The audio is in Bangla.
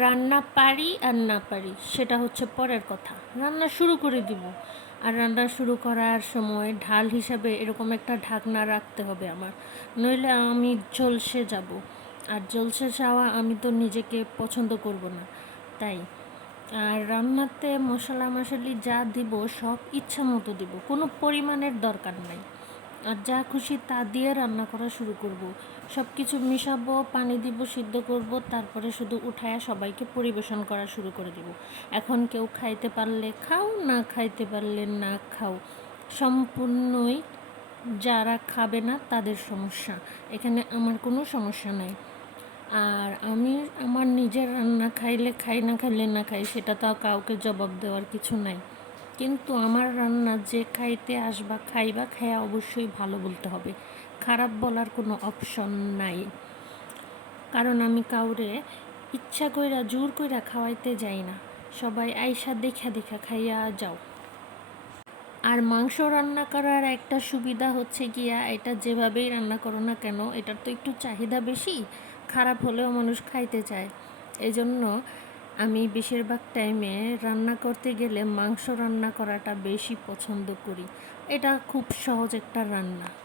রান্না পারি আর না পারি সেটা হচ্ছে পরের কথা। রান্না শুরু করে দিব। আর রান্না শুরু করার সময় ঢাল হিসাবে এরকম একটা ঢাকনা রাখতে হবে আমার, নইলে আমি ঝলসে যাব। আর ঝলসে যাওয়া আমি তো নিজেকে পছন্দ করব না। তাই আর রান্নাতে মশলা মশলি যা দিব সব ইচ্ছা মতো দিব, কোনো পরিমাণের দরকার নাই। আর যা খুশি তা দিয়ে রান্না করা শুরু করব। সব কিছু মিশাবো, পানি দিব, সিদ্ধ করব, তারপরে শুধু উঠায়া সবাইকে পরিবেশন করা শুরু করে দিব। এখন কেউ খাইতে পারলে খাও, না খাইতে পারলে না খাও, সম্পূর্ণই যারা খাবে না তাদের সমস্যা। এখানে আমার কোনো সমস্যা নাই। আর আমি আমার নিজের রান্না খাইলে খাই, না খাইলে না খাই, সেটা তো কাউকে জবাব দেওয়ার কিছু নাই। কিন্তু আমার রান্না যে খাইতে আসবা খাইবা, খাইয়া অবশ্যই ভালো বলতে হবে। খারাপ বলার কোনো অপশন নাই। কারণ আমি কাউরে ইচ্ছা কইরা জোর কইরা খাওয়াইতে যাই না। সবাই আইসা দেখা দেখা খাইয়া যাও। আর মাংস রান্না করার একটা সুবিধা হচ্ছে গিয়া, এটা যেভাবেই রান্না করো না কেন এটার তো একটু চাহিদা বেশি, খারাপ হলেও মানুষ খাইতে চায়। এই জন্য আমি বেশিরভাগ টাইমে রান্না করতে গেলে মাংস রান্না করাটা বেশি পছন্দ করি। এটা খুব সহজ একটা রান্না।